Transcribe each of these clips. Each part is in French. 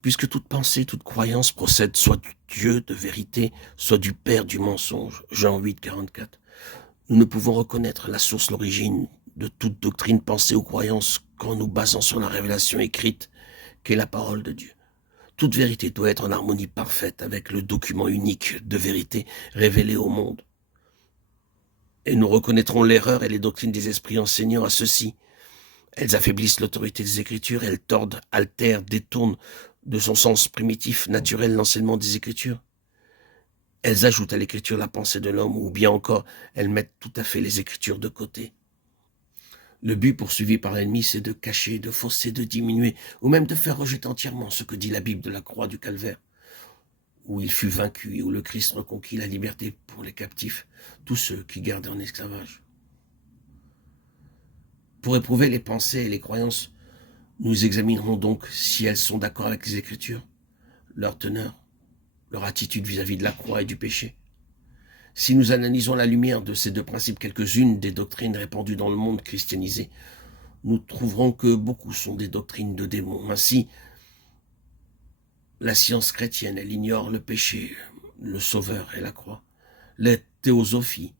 Puisque toute pensée, toute croyance procède soit du Dieu de vérité, soit du Père du mensonge. Jean 8, 44. Nous ne pouvons reconnaître la source, l'origine de toute doctrine, pensée ou croyance qu'en nous basant sur la révélation écrite qu'est la parole de Dieu. Toute vérité doit être en harmonie parfaite avec le document unique de vérité révélé au monde. Et nous reconnaîtrons l'erreur et les doctrines des esprits enseignants à ceux-ci. Elles affaiblissent l'autorité des Écritures, elles tordent, altèrent, détournent de son sens primitif, naturel, l'enseignement des Écritures. Elles ajoutent à l'Écriture la pensée de l'homme, ou bien encore, elles mettent tout à fait les Écritures de côté. Le but poursuivi par l'ennemi, c'est de cacher, de fausser, de diminuer, ou même de faire rejeter entièrement ce que dit la Bible de la croix du Calvaire, où il fut vaincu et où le Christ reconquit la liberté pour les captifs, tous ceux qui gardaient en esclavage. Pour éprouver les pensées et les croyances, nous examinerons donc si elles sont d'accord avec les Écritures, leur teneur, leur attitude vis-à-vis de la croix et du péché. Si nous analysons à la lumière de ces deux principes quelques-unes des doctrines répandues dans le monde christianisé, nous trouverons que beaucoup sont des doctrines de démons. Ainsi, la science chrétienne, elle ignore le péché, le sauveur et la croix. La théosophie,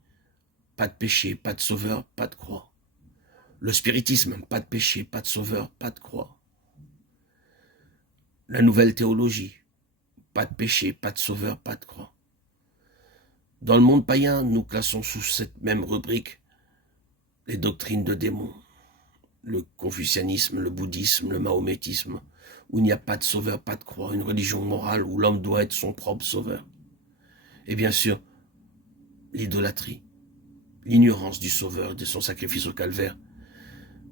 pas de péché, pas de sauveur, pas de croix. Le spiritisme, pas de péché, pas de sauveur, pas de croix. La nouvelle théologie, pas de péché, pas de sauveur, pas de croix. Dans le monde païen, nous classons sous cette même rubrique les doctrines de démons, le confucianisme, le bouddhisme, le mahométisme, où il n'y a pas de sauveur, pas de croix, une religion morale où l'homme doit être son propre sauveur. Et bien sûr, l'idolâtrie, l'ignorance du sauveur et de son sacrifice au calvaire,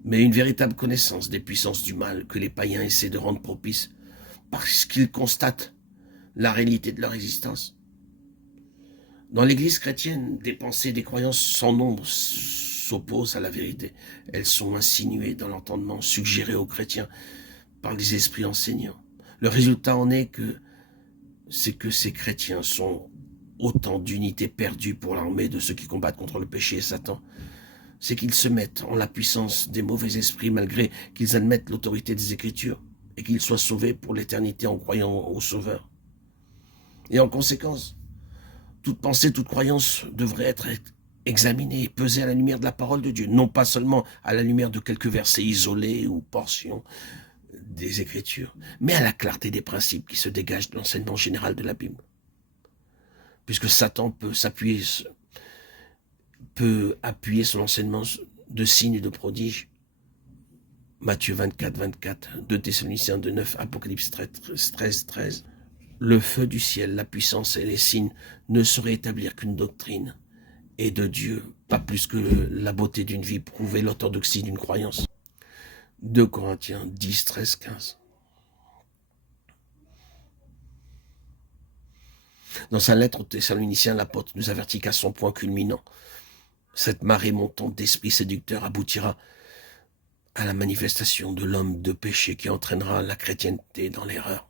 mais une véritable connaissance des puissances du mal que les païens essaient de rendre propices parce qu'ils constatent la réalité de leur existence. Dans l'Église chrétienne, des pensées, des croyances sans nombre s'opposent à la vérité. Elles sont insinuées dans l'entendement, suggérées aux chrétiens par les esprits enseignants. Le résultat en est que c'est que ces chrétiens sont autant d'unités perdues pour l'armée de ceux qui combattent contre le péché et Satan. C'est qu'ils se mettent en la puissance des mauvais esprits malgré qu'ils admettent l'autorité des Écritures et qu'ils soient sauvés pour l'éternité en croyant au Sauveur. Et en conséquence, toute pensée, toute croyance devrait être examinée et pesée à la lumière de la parole de Dieu, non pas seulement à la lumière de quelques versets isolés ou portions des Écritures, mais à la clarté des principes qui se dégagent de l'enseignement général de la Bible. Puisque Satan peut appuyer son enseignement de signes et de prodiges. Matthieu 24, 24, 2 Thessaloniciens 2, 9, Apocalypse 13, 13. Le feu du ciel, la puissance et les signes ne sauraient établir qu'une doctrine et de Dieu, pas plus que la beauté d'une vie prouvée, l'orthodoxie d'une croyance. 2 Corinthiens 10, 13, 15. Dans sa lettre aux Thessaloniciens, l'apôtre nous avertit qu'à son point culminant, cette marée montante d'esprit séducteur aboutira à la manifestation de l'homme de péché qui entraînera la chrétienté dans l'erreur.